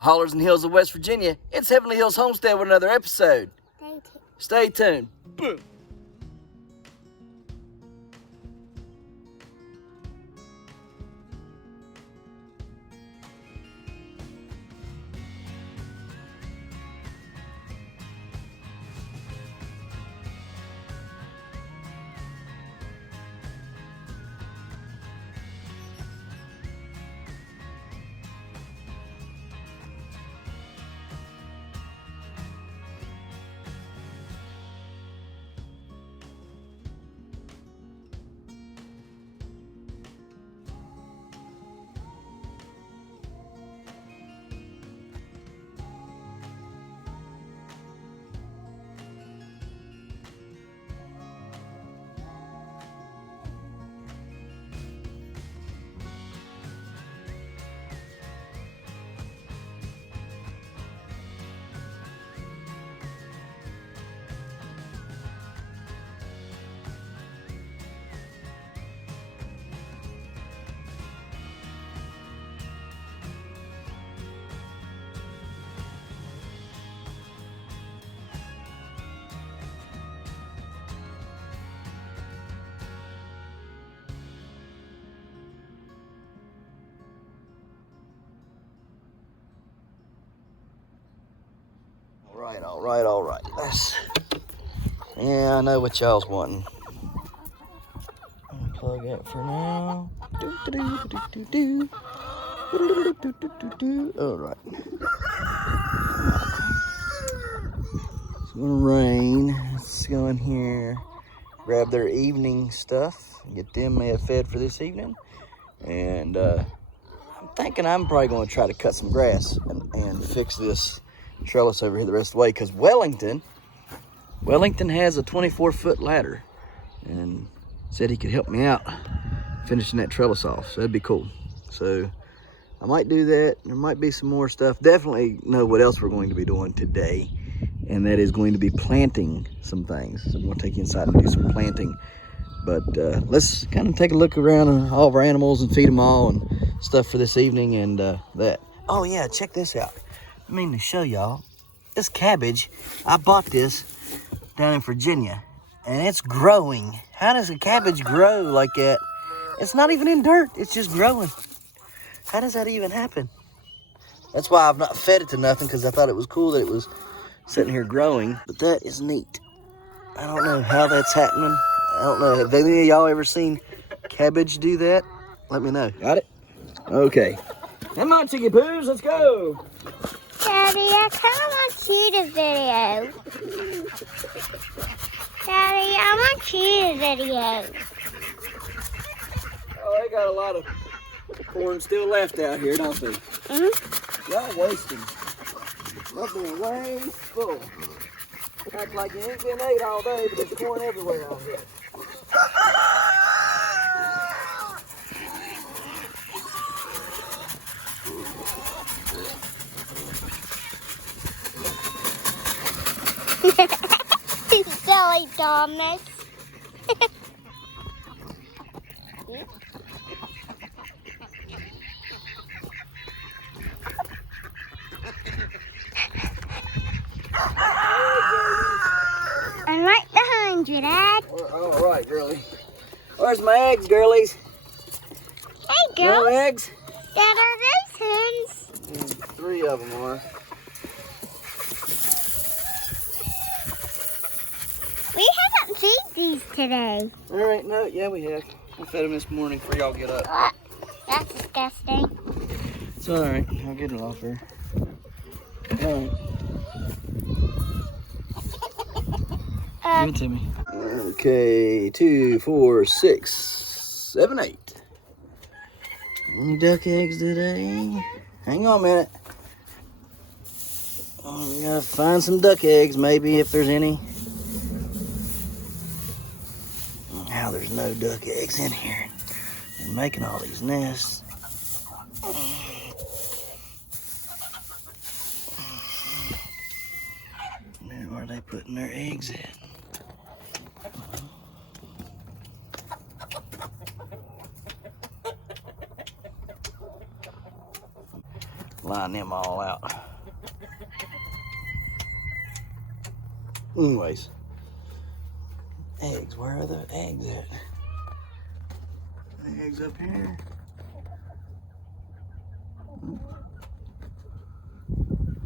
Hollers and hills of West Virginia, it's Heavenly Hills Homestead with another episode. Stay tuned. Boom. All right. Yeah, I know what y'all's wanting. Plug that for now. All right. It's gonna rain. Let's go in here, grab their evening stuff, get them fed for this evening, and I'm thinking I'm probably gonna try to cut some grass and fix this trellis over here the rest of the way, because Wellington has a 24-foot ladder and said he could help me out finishing that trellis off, so that'd be cool. So I might do that. There might be some more stuff. Definitely know what else we're going to be doing today, and that is going to be planting some things. So I'm going to take you inside and do some planting, but let's kind of take a look around all of our animals and feed them all and stuff for this evening and that. Oh yeah, check this out. I mean to show y'all, this cabbage, I bought this down in Virginia, and it's growing. How does a cabbage grow like that? It's not even in dirt, it's just growing. How does that even happen? That's why I've not fed it to nothing, because I thought it was cool that it was sitting here growing, but that is neat. I don't know how that's happening. I don't know, have any of y'all ever seen cabbage do that? Let me know. Got it? Okay. Come on, Chicky Poos, let's go. Daddy, I kind of want to see the video. Daddy, I want to see the video. Oh, they got a lot of corn still left out here, don't they? Mm-hmm. Y'all wasting. Y'all being wasteful. Act like you ain't been ate all day, but there's corn everywhere out here. Silly Thomas. I'm right behind you, Dad. All right, girlie. Where's my eggs, girlies? Hey, girls. No eggs? Dad, are those hens? 3 of them are. We haven't fed these today. All right, no, yeah, we have. I fed them this morning before y'all get up. That's disgusting. It's all right. I'll get it off her. All right. Give it to me. Okay, 2, 4, 6, 7, 8. Any duck eggs today? Hang on a minute. We gotta find some duck eggs, maybe, if there's any. Now there's no duck eggs in here. They're making all these nests. Now where are they putting their eggs at? find them all out. Anyways, eggs. Where are the eggs at? The eggs up here.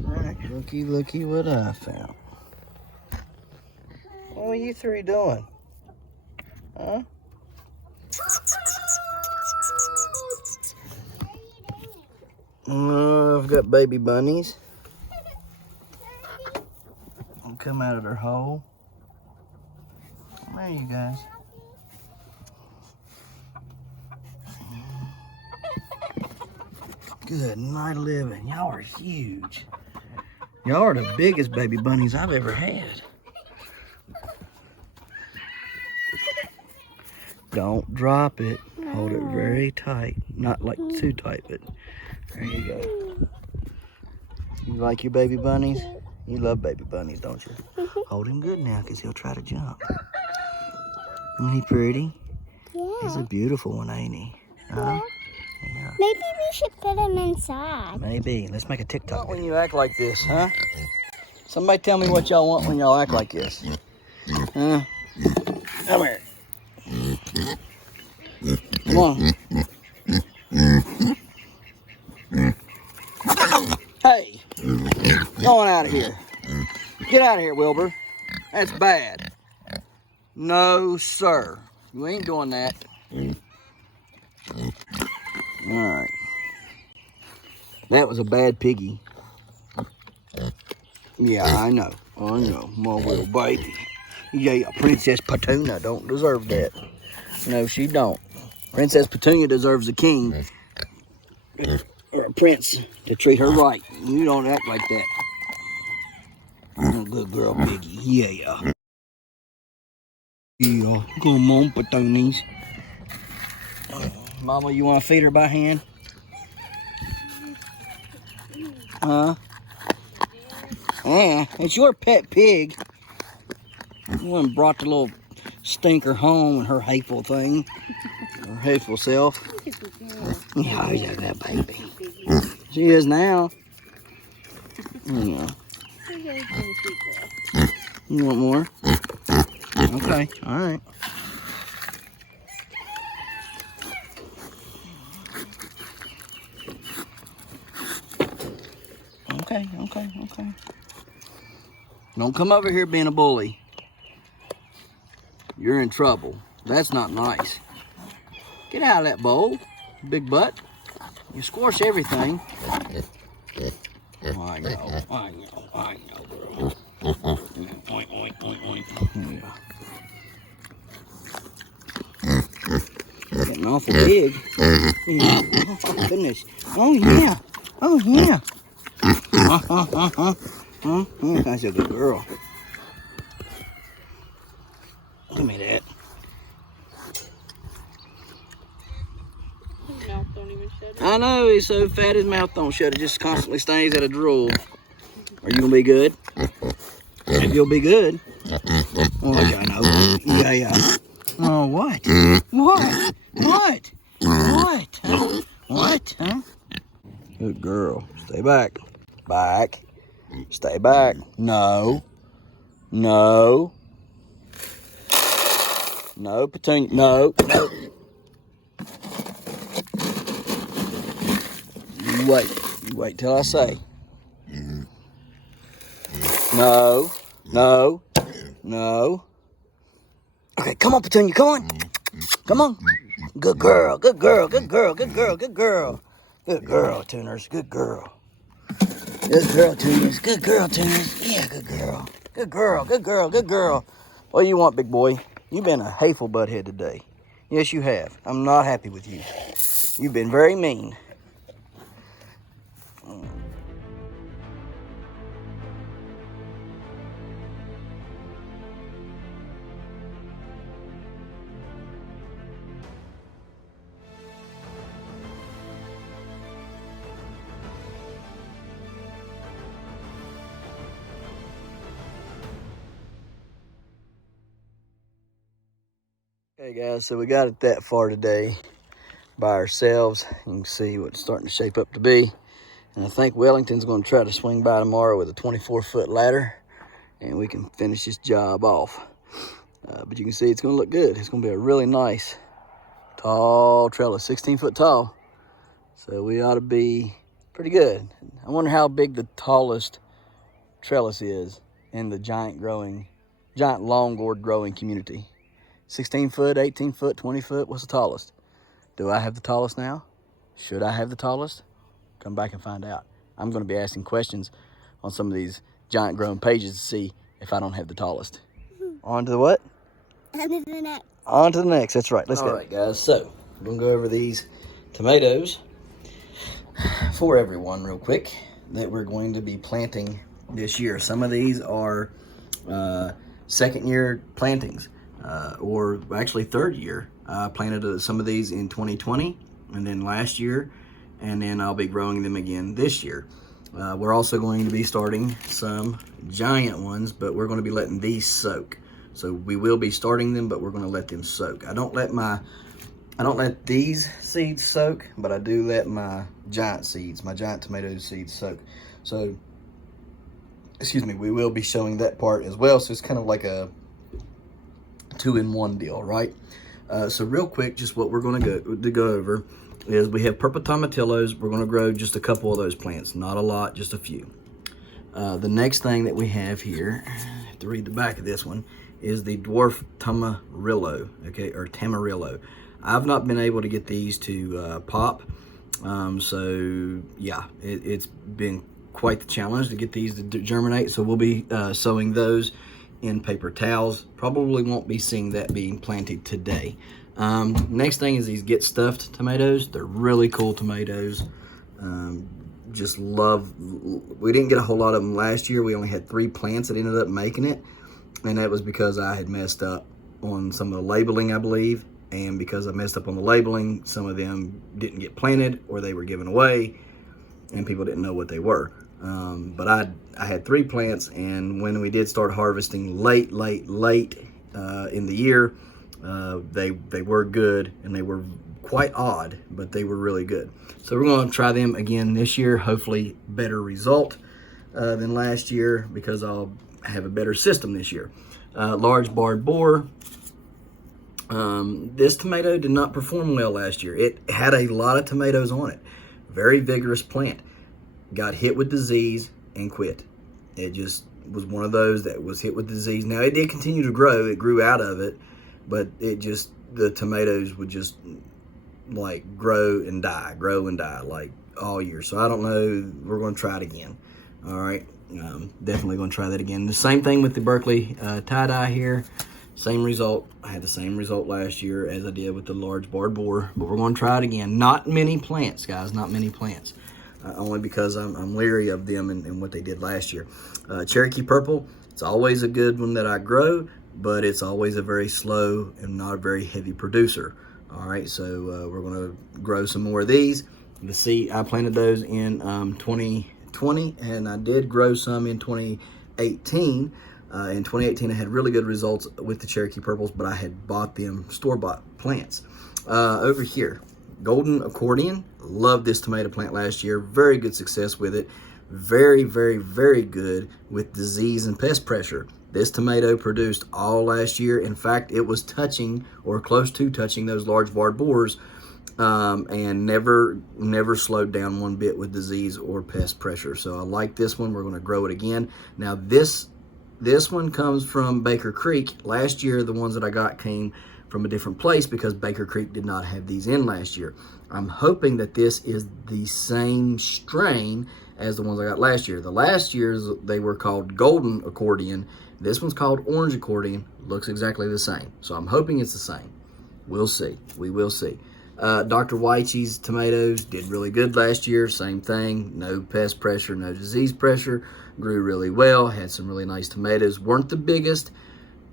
Alright, looky what I found. What are you three doing? Huh? I've got baby bunnies. They'll come out of their hole. There you guys. Good night living. Y'all are huge. Y'all are the biggest baby bunnies I've ever had. Don't drop it. Hold it very tight. Not like too tight, but there you go. You like your baby bunnies? You love baby bunnies, don't you? Hold him good now, because he'll try to jump. Isn't he pretty? Yeah. He's a beautiful one, ain't he? Huh? Yeah. Maybe we should put him inside. Maybe. Let's make a TikTok when you act like this, huh? Somebody tell me what y'all want when y'all act like this. Huh? Come here. Come on. Hey, going out of here. Get out of here, Wilbur. That's bad. No, sir. You ain't doing that. All right. That was a bad piggy. Yeah, I know. I know. My little baby. Yeah, Princess Petunia don't deserve that. No, she don't. Princess Petunia deserves a king or a prince to treat her right. You don't act like that. Oh, good girl, Piggy. Yeah. Yeah. Come on, Petunias. Mama, you want to feed her by hand? Huh? Yeah, it's your pet pig. You went and brought the little stinker home and her hateful thing. Her hateful self. Yeah, yeah, that baby. She is now. Yeah. You want more? Okay, all right. Okay. Don't come over here being a bully. You're in trouble. That's not nice. Get out of that bowl, big butt. You squash everything. I know, girl. Oink, oink, oink, oink. Yeah. Getting awful big. Yeah. Oh, goodness. Oh, yeah. That's a good girl. Give me that. His mouth don't even shut it. I know, he's so fat his mouth don't shut. It just constantly stains at a drool. Are you gonna be good? If you'll be good. Oh, yeah, I know. Yeah. Oh, what? What? What? Huh? Good girl. Stay back. Stay back. No, Petunia. No. You wait till I say. No. Okay, come on, Petunia, come on. Good girl, Tuners, good girl. Tuners. Yeah, good girl. What do you want, big boy? You've been a hateful butthead today. Yes, you have. I'm not happy with you. You've been very mean. Okay guys, so we got it that far today by ourselves. You can see what it's starting to shape up to be. And I think Wellington's going to try to swing by tomorrow with a 24-foot ladder, and we can finish this job off. But you can see it's going to look good. It's going to be a really nice, tall trellis, 16 foot tall. So we ought to be pretty good. I wonder how big the tallest trellis is in the giant long gourd growing community. 16 foot, 18 foot, 20 foot, what's the tallest? Do I have the tallest now? Should I have the tallest? Come back and find out. I'm going to be asking questions on some of these giant growing pages to see if I don't have the tallest. On to the what? On to the next. On to the next, that's right. Let's go. All right, guys, so we're going to go over these tomatoes for everyone real quick that we're going to be planting this year. Some of these are second year plantings, or actually third year. I planted some of these in 2020 and then last year, and then I'll be growing them again this year. We're also going to be starting some giant ones, but we're going to be letting these soak. So we will be starting them, but we're going to let them soak. I don't let these seeds soak, but I do let my giant tomato seeds soak. So, excuse me, we will be showing that part as well. So it's kind of like a 2-in-1 deal, right? So real quick, just what we're going to go over is we have purple tomatillos. We're going to grow just a couple of those plants, not a lot, just a few. The next thing that we have here, I have to read the back of this one, is the dwarf tamarillo, okay, or tamarillo. I've not been able to get these to pop, so yeah, it's been quite the challenge to get these to germinate. So we'll be sowing those in paper towels. Probably won't be seeing that being planted today. Next thing is these get stuffed tomatoes. They're really cool tomatoes. Just love. We didn't get a whole lot of them last year. We only had 3 plants that ended up making it, and that was because I had messed up on some of the labeling, I believe. And because I messed up on the labeling, some of them didn't get planted or they were given away and people didn't know what they were. But I had 3 plants, and when we did start harvesting late in the year, they were good, and they were quite odd, but they were really good. So we're going to try them again this year, hopefully better result than last year, because I'll have a better system this year. Large barred borer. This tomato did not perform well last year. It had a lot of tomatoes on it. Very vigorous plant. Got hit with disease and quit. It just was one of those that was hit with disease. Now, it did continue to grow. It grew out of it, but the tomatoes would just like grow and die like all year. So I don't know. We're going to try it again. All right. Definitely going to try that again. The same thing with the Berkeley tie-dye here. Same result. I had the same result last year as I did with the large barred borer, but we're going to try it again. Not many plants, guys, not many plants. Only because I'm leery of them and what they did last year. Cherokee purple, it's always a good one that I grow, but it's always a very slow and not a very heavy producer. All right, so we're going to grow some more of these. I planted those in 2020, and I did grow some in 2018. In 2018, I had really good results with the Cherokee purples, but I had bought them store-bought plants. Over here, golden accordion. Loved this tomato plant last year. Very good success with it. Very, very, very good with disease and pest pressure. This tomato produced all last year. In fact, it was touching or close to touching those large barred borers, and never slowed down one bit with disease or pest pressure. So I like this one. We're going to grow it again. Now this one comes from Baker Creek. Last year, the ones that I got came from a different place because Baker Creek did not have these in last year. I'm hoping that this is the same strain as the ones I got last year. The last year's, they were called golden accordion. This one's called orange accordion. Looks exactly the same. So I'm hoping it's the same. We'll see. We will see. Dr. Wyche's tomatoes did really good last year. Same thing. No pest pressure, no disease pressure. Grew really well. Had some really nice tomatoes. Weren't the biggest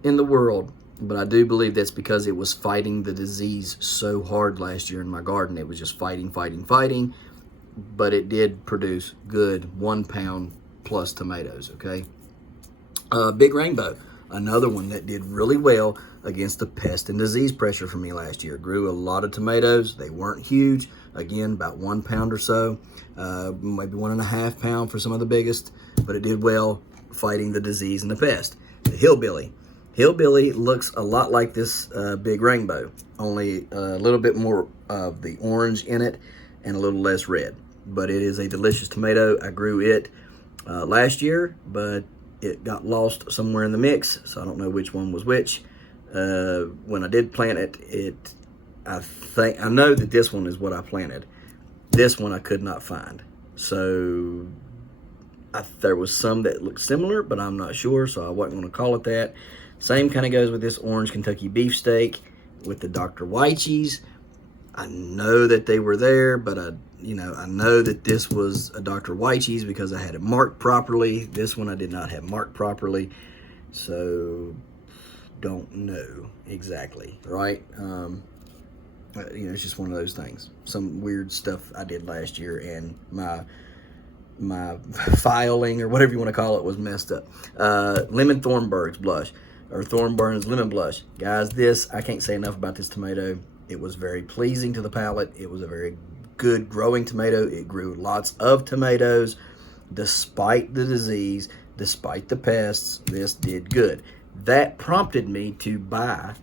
in the world, but I do believe that's because it was fighting the disease so hard last year in my garden. It was just fighting. But it did produce good 1 pound plus tomatoes, okay? Big rainbow. Another one that did really well against the pest and disease pressure for me last year. Grew a lot of tomatoes. They weren't huge. Again, about 1 pound or so, maybe 1.5 pounds for some of the biggest, but it did well fighting the disease and the pest. The hillbilly. Hillbilly looks a lot like this big rainbow, only a little bit more of the orange in it and a little less red. But it is a delicious tomato. I grew it last year, but it got lost somewhere in the mix, so I don't know which one was which. When I did plant it, I know that this one is what I planted. This one I could not find. So there was some that looked similar, but I'm not sure, so I wasn't going to call it that. Same kind of goes with this orange Kentucky beefsteak with the Dr. Wychees. I know that they were there, but I know that this was a Dr. Wychees because I had it marked properly. This one I did not have marked properly, so don't know exactly, right? It's just one of those things. Some weird stuff I did last year, and my filing or whatever you want to call it was messed up. Lemon Thornburg's blush, or Thornburn's lemon blush. Guys, I can't say enough about this tomato. It was very pleasing to the palate. It was a very good growing tomato. It grew lots of tomatoes despite the disease, despite the pests. This did good. That prompted me to buy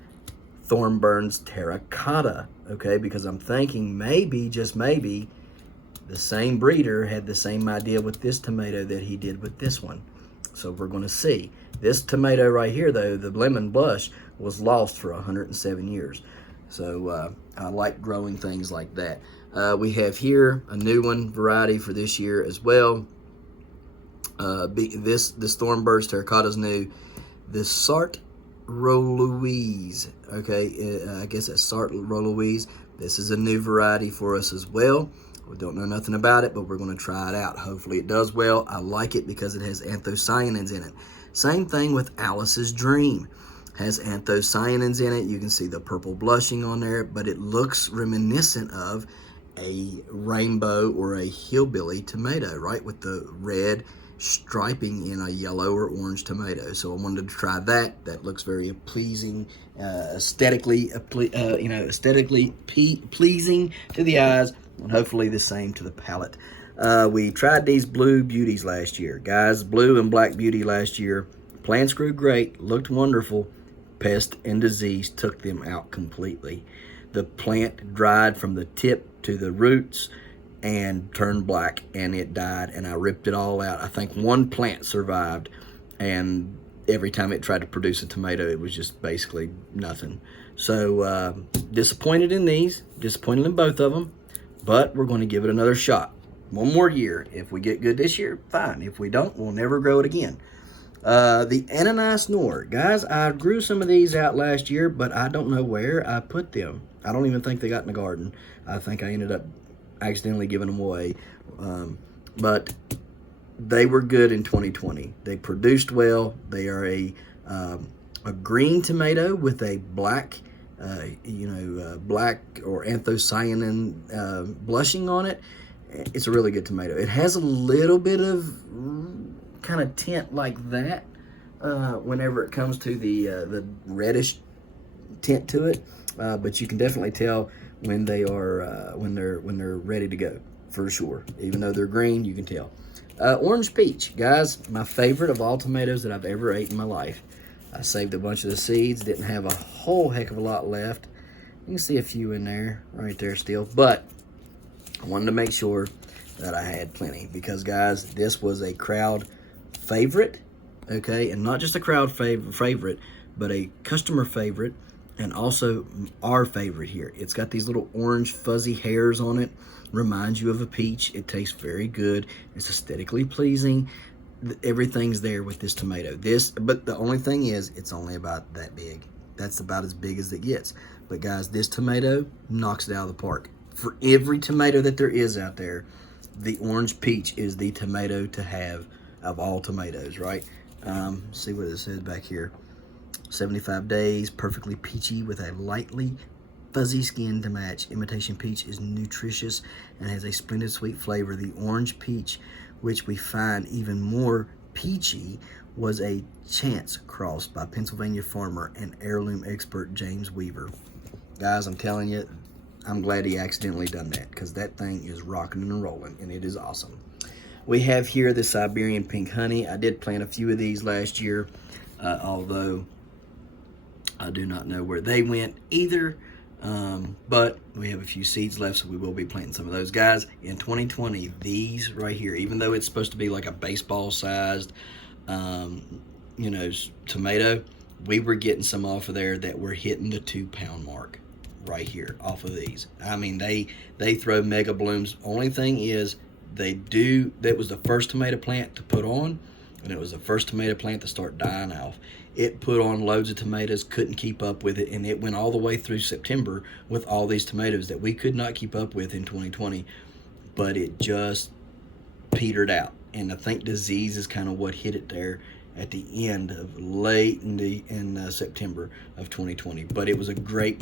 Thornburn's terracotta, okay, because I'm thinking maybe, just maybe, the same breeder had the same idea with this tomato that he did with this one. So we're going to see. This tomato right here, though, the lemon blush, was lost for 107 years. So I like growing things like that. We have here a new one, variety for this year as well. This Thornburg's terracotta is new. The Sart Louise, okay, I guess that's Sart Louise. This is a new variety for us as well. We don't know nothing about it, but we're going to try it out. Hopefully it does well. I like it because it has anthocyanins in it. Same thing with Alice's Dream. Has anthocyanins in it. You can see the purple blushing on there, but it looks reminiscent of a rainbow or a hillbilly tomato, right? With the red striping in a yellow or orange tomato. So I wanted to try that. That looks very pleasing, aesthetically pleasing to the eyes, and hopefully the same to the palate. We tried these blue beauties last year. Guys, blue and black beauty last year. Plants grew great, looked wonderful. Pest and disease took them out completely. The plant dried from the tip to the roots and turned black, and it died, and I ripped it all out. I think one plant survived, and every time it tried to produce a tomato, it was just basically nothing. So disappointed in these, disappointed in both of them, but we're going to give it another shot. One more year. If we get good this year, fine. If we don't, we'll never grow it again. The Ananias Noir. Guys, I grew some of these out last year, but I don't know where I put them. I don't even think they got in the garden. I think I ended up accidentally giving them away. But they were good in 2020. They produced well. They are a green tomato with a black, black or anthocyanin blushing on it. It's a really good tomato. It has a little bit of kind of tint like that whenever it comes to the reddish tint to it, but you can definitely tell when they are when they're ready to go, for sure. Even though they're green, you can tell. Orange peach, guys, my favorite of all tomatoes that I've ever ate in my life. I saved a bunch of the seeds, didn't have a whole heck of a lot left. You can see a few in there, right there still, but I wanted to make sure that I had plenty because, guys, this was a crowd favorite, okay, and not just a crowd favorite, but a customer favorite, and also our favorite here. It's got these little orange fuzzy hairs on it, reminds you of a peach. It tastes very good. It's aesthetically pleasing. Everything's there with this tomato. But the only thing is, it's only about that big. That's about as big as it gets. But guys, this tomato knocks it out of the park. For every tomato that there is out there, the orange peach is the tomato to have of all tomatoes, right? See what it says back here. 75 days, perfectly peachy with a lightly fuzzy skin to match. Imitation peach is nutritious and has a splendid sweet flavor. The orange peach, which we find even more Peachy was a chance cross by Pennsylvania farmer and heirloom expert James Weaver. Guys, I'm telling you, I'm glad he accidentally done that, because that thing is rocking and rolling, and it is awesome. We have here the Siberian Pink Honey. I did plant a few of these last year, although I do not know where they went either. But we have a few seeds left, so we will be planting some of those. Guys, in 2020, these right here, even though it's supposed to be like a baseball-sized, you know, tomato, we were getting some off of there that were hitting the 2-pound mark right here off of these. I mean, they throw mega blooms. Only thing is, that was the first tomato plant to put on, and it was the first tomato plant to start dying off. It put on loads of tomatoes, couldn't keep up with it, and it went all the way through September with all these tomatoes that we could not keep up with in 2020, but it just petered out. And I think disease is kind of what hit it there at the end of late in September of 2020. But it was a great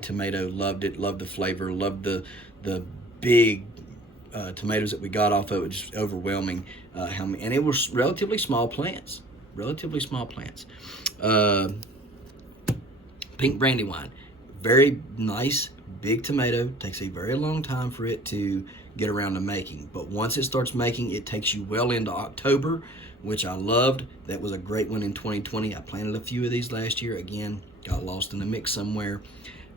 tomato. Loved it, loved the flavor, loved the big tomatoes that we got off of it. Just overwhelming how many, and it was relatively small plants. Pink Brandywine, very nice big tomato. Takes a very long time for it to get around to making, but once it starts making, it takes you well into October, which I loved. That was a great one in 2020. I planted a few of these last year. Again, got lost in the mix somewhere.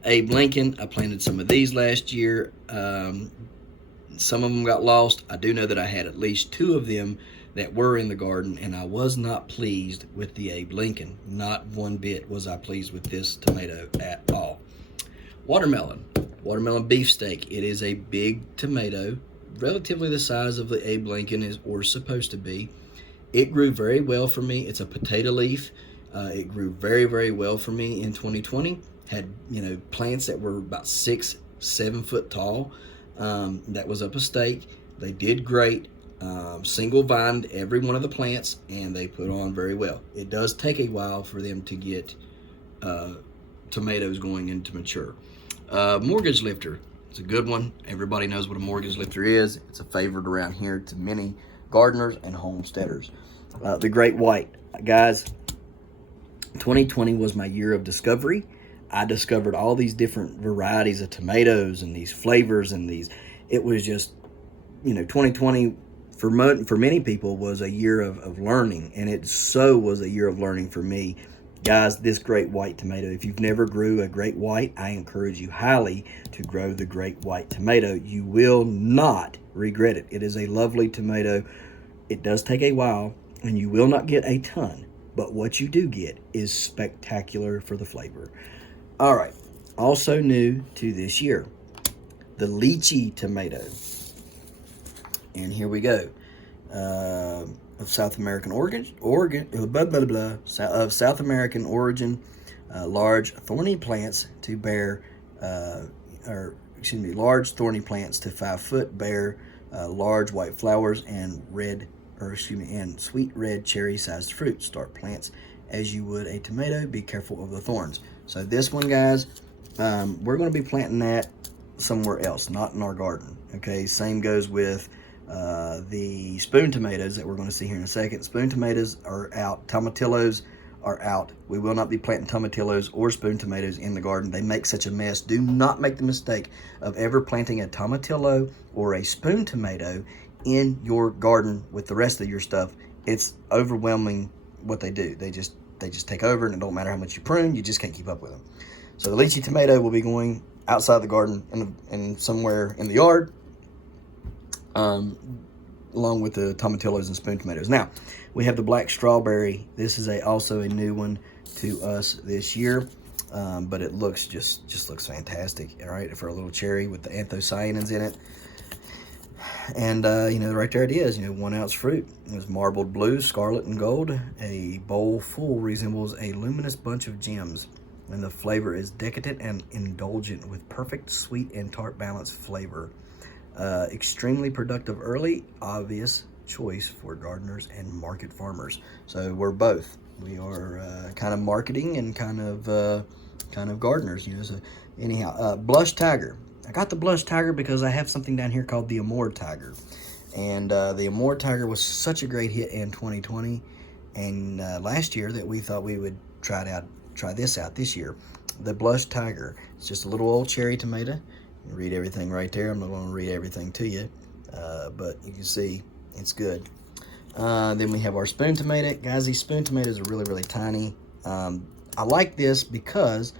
Abe Lincoln, I planted some of these last year. Some of them got lost. I do know that I had at least 2 of them that were in the garden, and I was not pleased with the Abe Lincoln. Not one bit was I pleased with this tomato at all. Watermelon beefsteak. It is a big tomato, relatively the size of the Abe Lincoln is, or supposed to be. It grew very well for me. It's a potato leaf. It grew very well for me in 2020. Had, you know, plants that were about 6-7 foot tall. That was up a stake. They did great. Single vined every one of the plants, and they put on very well. It does take a while for them to get tomatoes going into mature. Mortgage lifter. It's a good one. Everybody knows what a mortgage lifter is. It's a favorite around here to many gardeners and homesteaders. The Great White. Guys, 2020 was my year of discovery. I discovered all these different varieties of tomatoes and these flavors and these. It was just, you know, 2020 for many people was a year of learning, and it so was a year of learning for me. Guys, this Great White tomato, if you've never grew a Great White, I encourage you highly to grow the Great White tomato. You will not regret it. It is a lovely tomato. It does take a while, and you will not get a ton, but what you do get is spectacular for the flavor. All right, also new to this year, the lychee tomato. And here we go. Of South American South American origin, large thorny plants to bear, large thorny plants to 5 foot, bear large white flowers and sweet red cherry-sized fruit. Start plants as you would a tomato. Be careful of the thorns. So this one, guys, we're going to be planting that somewhere else, not in our garden. Okay, same goes with the spoon tomatoes that we're going to see here in a second. Spoon tomatoes are out. Tomatillos are out. We will not be planting tomatillos or spoon tomatoes in the garden. They make such a mess. Do not make the mistake of ever planting a tomatillo or a spoon tomato in your garden with the rest of your stuff. It's overwhelming what they do. They just take over, and it don't matter how much you prune, you just can't keep up with them. So the lychee tomato will be going outside the garden and somewhere in the yard, along with the tomatillos and spoon tomatoes. Now, we have the black strawberry. This is also a new one to us this year, but it looks just looks fantastic. All right, for a little cherry with the anthocyanins in it. And, you know, right there it is, 1 ounce fruit. There's marbled blue, scarlet, and gold. A bowl full resembles a luminous bunch of gems. And the flavor is decadent and indulgent with perfect sweet and tart balanced flavor. Extremely productive early, obvious choice for gardeners and market farmers. So we're both. We are kind of marketing and kind of gardeners, So anyhow, blush tiger. I got the blush tiger because I have something down here called the Amor tiger. And the Amore Tiger was such a great hit in 2020 and last year that we thought we would try this out this year. The Blush Tiger. It's just a little old cherry tomato. You read everything right there. I'm not going to read everything to you, but you can see it's good. Then we have our spoon tomato. Guys, these spoon tomatoes are really, really tiny. I like this because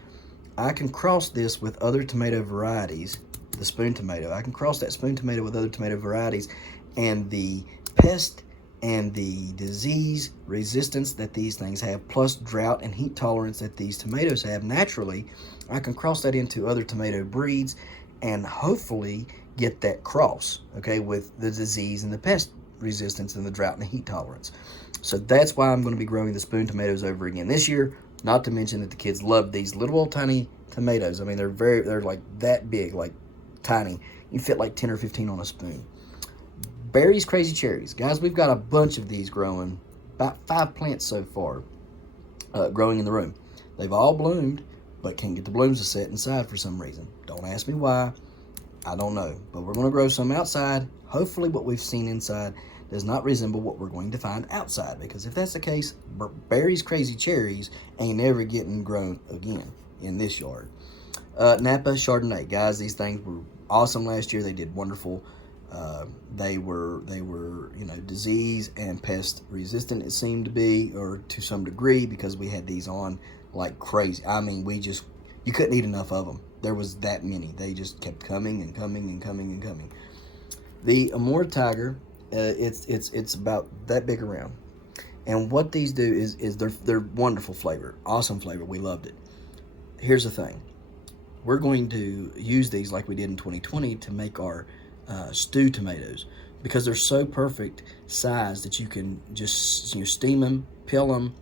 I can cross this with other tomato varieties. The spoon tomato, I can cross that spoon tomato with other tomato varieties, and the pest and the disease resistance that these things have, plus drought and heat tolerance that these tomatoes have naturally, I can cross that into other tomato breeds and hopefully get that cross, okay, with the disease and the pest resistance and the drought and the heat tolerance. So that's why I'm going to be growing the spoon tomatoes over again this year. Not to mention that the kids love these little old tiny tomatoes. I mean, they're like that big, like tiny. You fit like 10 or 15 on a spoon. Barry's Crazy Cherries. Guys, we've got a bunch of these growing. About 5 plants so far growing in the room. They've all bloomed, but can't get the blooms to set inside for some reason. Don't ask me why. I don't know. But we're going to grow some outside. Hopefully what we've seen inside does not resemble what we're going to find outside. Because if that's the case, Barry's Crazy Cherries ain't never getting grown again in this yard. Napa Chardonnay. Guys, these things were awesome last year. They did wonderful. They were, you know, disease and pest resistant, it seemed to be, or to some degree, because we had these on like crazy. I mean, you couldn't eat enough of them. There was that many. They just kept coming and coming and coming and coming. The Amore Tiger, it's about that big around. And what these do is they're wonderful flavor, awesome flavor. We loved it. Here's the thing. We're going to use these like we did in 2020 to make our stew tomatoes, because they're so perfect size that you can just steam them, peel them,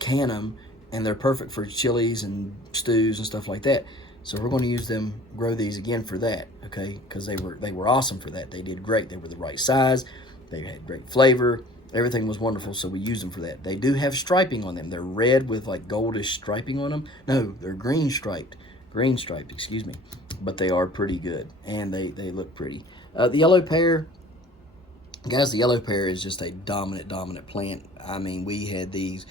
can them, and they're perfect for chilies and stews and stuff like that. So we're going to use them, grow these again for that, okay? Because they were awesome for that. They did great. They were the right size. They had great flavor. Everything was wonderful, so we used them for that. They do have striping on them. They're red with like goldish striping on them. No, they're green striped, excuse me. But they are pretty good, and they look pretty. The yellow pear, guys, the yellow pear is just a dominant plant. I mean, we had these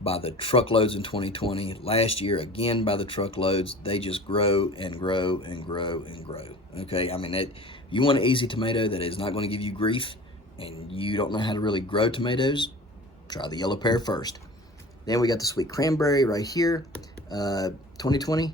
by the truckloads in 2020. Last year, again, by the truckloads. They just grow and grow and grow and grow, okay? I mean, you want an easy tomato that is not going to give you grief, and you don't know how to really grow tomatoes, try the yellow pear first. Then we got the sweet cranberry right here. 2020,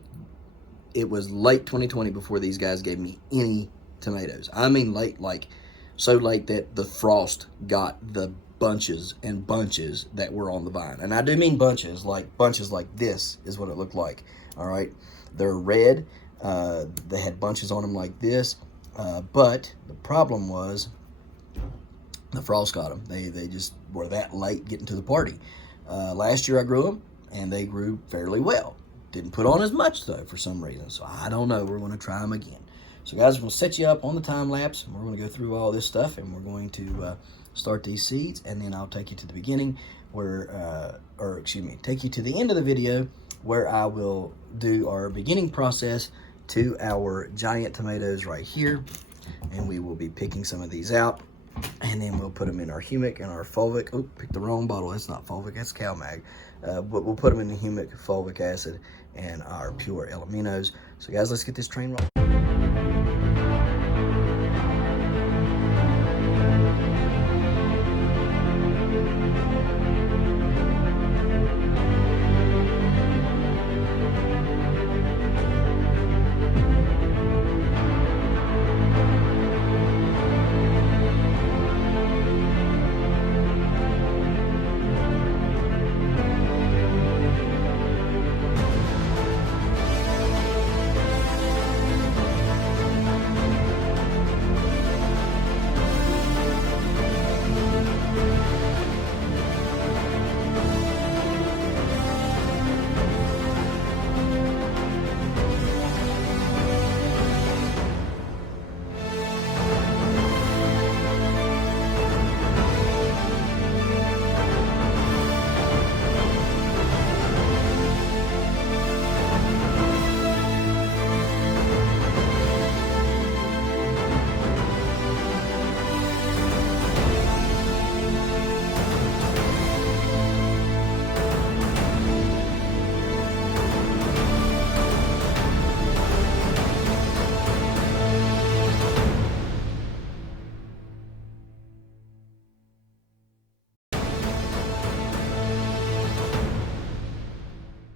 it was late 2020 before these guys gave me any tomatoes. I mean late, like so late that the frost got the bunches and bunches that were on the vine. And I do mean bunches like this is what it looked like. All right, they're red. They had bunches on them like this, but the problem was the frost got them. They just were that late getting to the party. Last year I grew them, and they grew fairly well. Didn't put on as much though for some reason, so I don't know. We're going to try them again. So guys, we'll set you up on the time lapse, and we're going to go through all this stuff, and we're going to start these seeds, and then I'll take you to the beginning where, take you to the end of the video where I will do our beginning process to our giant tomatoes right here, and we will be picking some of these out, and then we'll put them in our humic and our fulvic. Oh, picked the wrong bottle. That's not fulvic, that's CalMag. But we'll put them in the humic, fulvic acid, and our pure aminos. So guys, let's get this train rolling.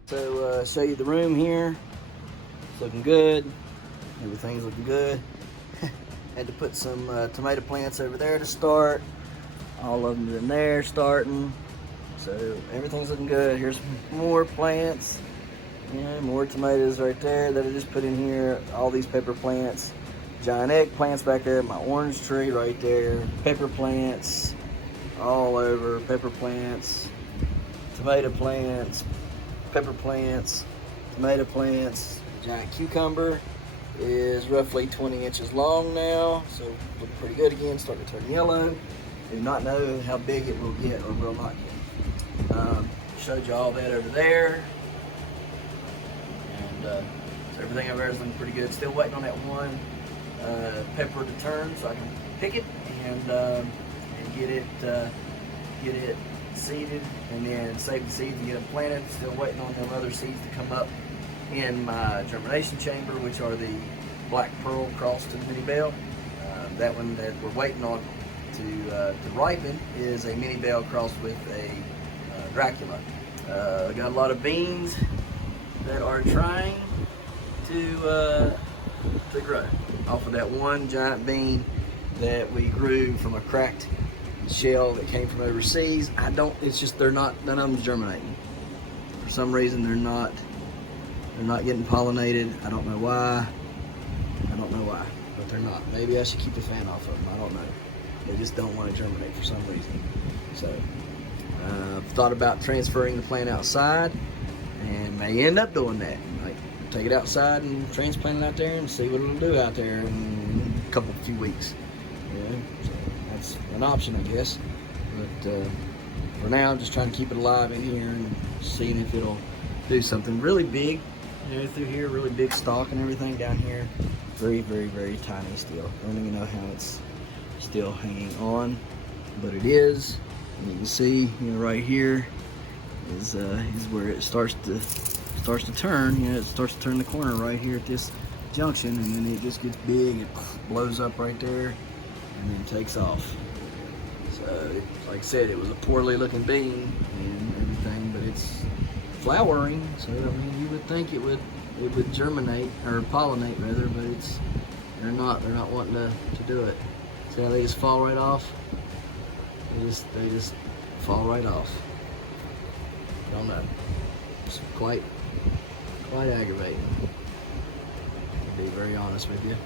So show you the room here. It's looking good. Everything's looking good. Had to put some tomato plants over there to start. All of them in there starting. So everything's looking good. Here's more plants. Yeah, more tomatoes right there that I just put in here. All these pepper plants. Giant eggplants back there. My orange tree right there. Pepper plants all over. Pepper plants. Tomato plants. Pepper plants. Tomato plants. Giant cucumber is roughly 20 inches long now. So looking pretty good again. Starting to turn yellow. Do not know how big it will get or will not get. Showed you all that over there. And so everything over there is looking pretty good. Still waiting on that one pepper to turn so I can pick it and get it seeded and then save the seeds and get them planted. Still waiting on them other seeds to come up in my germination chamber, which are the black pearl cross to the mini bell. That one that we're waiting on to ripen is a mini bell crossed with a Dracula. I got a lot of beans that are trying to grow off of that one giant bean that we grew from a cracked shell that came from overseas. It's just none of them's germinating. For some reason they're not getting pollinated. I don't know why, but they're not. Maybe I should keep the fan off of them, I don't know. They just don't want to germinate for some reason. So I've thought about transferring the plant outside and may end up doing that. Like take it outside and transplant it out there and see what it'll do out there in a few weeks. Yeah, so that's an option, I guess. But for now, I'm just trying to keep it alive in here and seeing if it'll do something really big. Through here, really big stalk and everything down here. Very, very, very tiny still. I don't even know how it's still hanging on, but it is. And you can see, right here is where it starts to turn. It starts to turn the corner right here at this junction, and then it just gets big. It blows up right there, and then takes off. So, like I said, it was a poorly looking bean and everything, but it's flowering. So I mean, you would think it would germinate or pollinate rather, but they're not wanting to do it. See how they just fall right off? They just fall right off. Don't know. It's quite aggravating, to be very honest with you.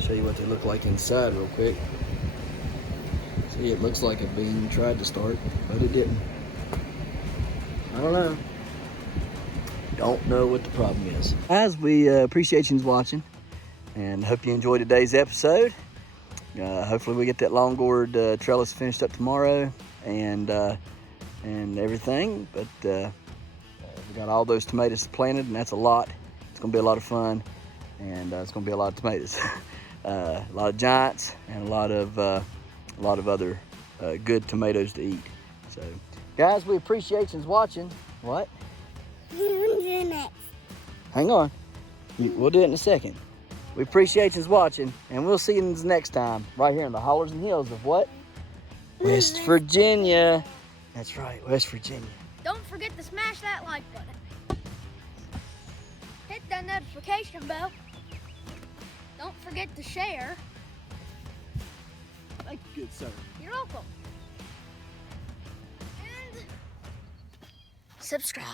Show you what they look like inside real quick. See, it looks like a bean tried to start, but it didn't. I don't know. Don't know what the problem is. Guys, we appreciate you watching and hope you enjoyed today's episode. Hopefully we get that long gourd trellis finished up tomorrow and everything. But we got all those tomatoes planted, and that's a lot. It's gonna be a lot of fun, and it's gonna be a lot of tomatoes. A lot of giants and a lot of other good tomatoes to eat. So, guys, we appreciate you watching. What? We'll do next. Hang on. We'll do it in a second. We appreciate you watching, and we'll see you next time right here in the hollers and hills of what? West Virginia. That's right, West Virginia. Don't forget to smash that like button. Hit that notification bell. Don't forget to share. Thank you, good sir. You're welcome. And subscribe.